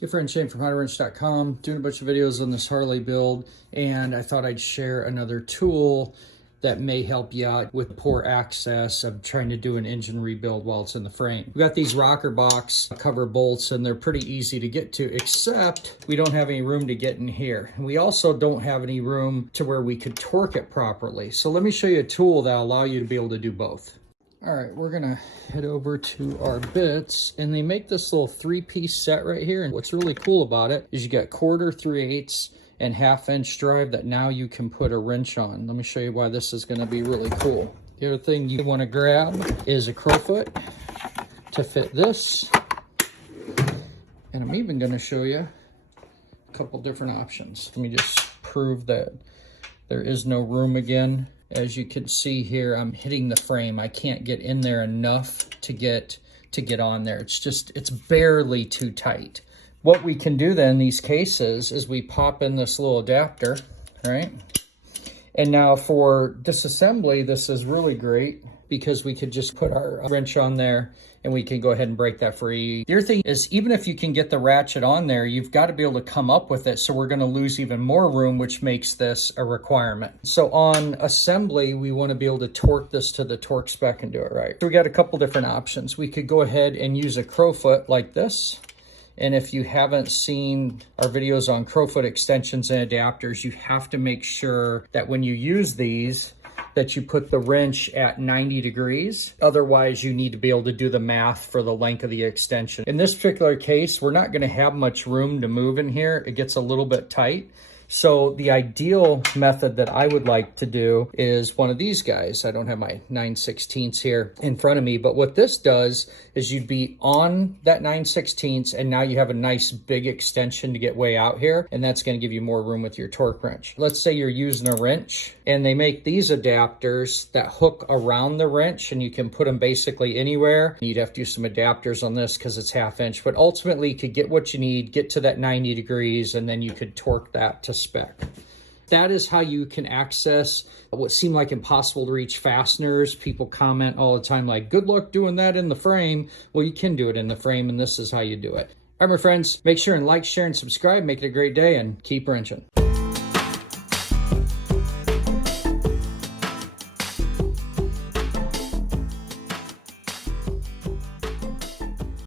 Differentiating from HowToWrench.com, doing a bunch of videos on this Harley build, and I thought I'd share another tool that may help you out with poor access of trying to do an engine rebuild while it's in the frame. We've got these rocker box cover bolts, and they're pretty easy to get to, except we don't have any room to get in here. And we also don't have any room to where we could torque it properly. So let me show you a tool that'll allow you to be able to do both. All right, we're gonna head over to our bits, and they make this little 3-piece set right here. And what's really cool about it is you got 1/4, 3/8, and 1/2-inch drive that now you can put a wrench on. Let me show you why this is gonna be really cool. The other thing you wanna grab is a crowfoot to fit this. And I'm even gonna show you a couple different options. Let me just prove that there is no room again. As you can see here, I'm hitting the frame. I can't get in there enough to get on there. It's barely too tight. What we can do then in these cases is we pop in this little adapter, right? And now for disassembly, this is really great because we could just put our wrench on there and we can go ahead and break that free. The other thing is, even if you can get the ratchet on there, you've got to be able to come up with it. So we're going to lose even more room, which makes this a requirement. So on assembly, we want to be able to torque this to the torque spec and do it right. So we got a couple different options. We could go ahead and use a crowfoot like this. And if you haven't seen our videos on crowfoot extensions and adapters, you have to make sure that when you use these, that you put the wrench at 90 degrees. Otherwise, you need to be able to do the math for the length of the extension. In this particular case, we're not going to have much room to move in here. It gets a little bit tight. So the ideal method that I would like to do is one of these guys. I don't have my 9/16 here in front of me, but what this does is you'd be on that 9/16, and now you have a nice big extension to get way out here, and that's going to give you more room with your torque wrench. Let's say you're using a wrench, and they make these adapters that hook around the wrench, and you can put them basically anywhere. You'd have to use some adapters on this because it's 1/2 inch, but ultimately you could get what you need, get to that 90 degrees, and then you could torque that to spec. That is how you can access what seem like impossible to reach fasteners. People comment all the time like, good luck doing that in the frame. Well, you can do it in the frame, and this is how you do it. All right, my friends, make sure and like, share, and subscribe. Make it a great day, and keep wrenching.